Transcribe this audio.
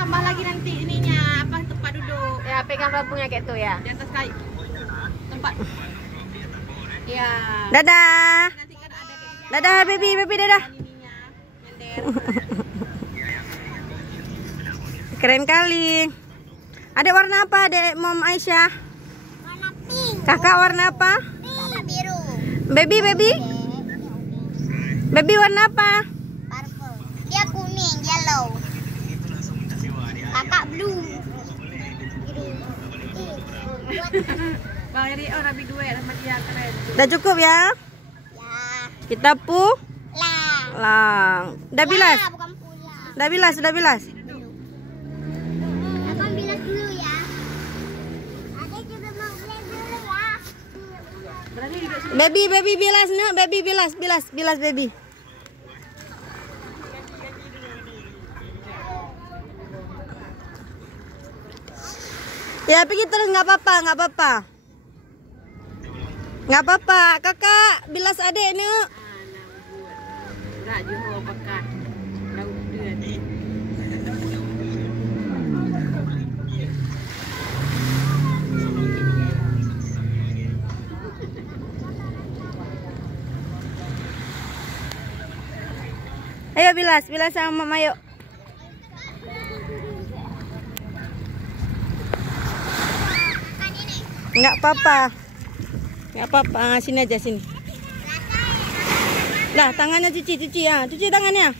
tambah lagi nanti ininya apa tempat duduk. Ya, pegang bambunya kayak tuh ya. Di atas kayu. Tempat. Ya. Dadah. Nanti kan ada kayak gitu. Dadah baby, dadah. Ininya. Nyender. Keren kali. Adek warna apa, Dek Mom Aisyah? Warna pink. Kakak warna apa? Warna biru. Baby. Baby warna apa? Purple. Dia kuning, yellow. Kakak blue. Bang Eri rabi duet sama dia keren. Udah cukup ya? Ya. Kita Lah. Udah bilas? Ya, bukan pulang. Udah bilas? Abang bilas dulu ya. Adek juga mau bilas dulu ya. Berani duduk sini. Baby bilas nak, baby bilas baby. Ya pergi terus nggak apa-apa. Nggak apa-apa, kakak bilas adek nak. Enggak jual bekas. Laut dia. Ayo bilas sama mama yuk. Nggak apa-apa, sini aja sini. Lah tangannya cuci ya, cuci tangannya.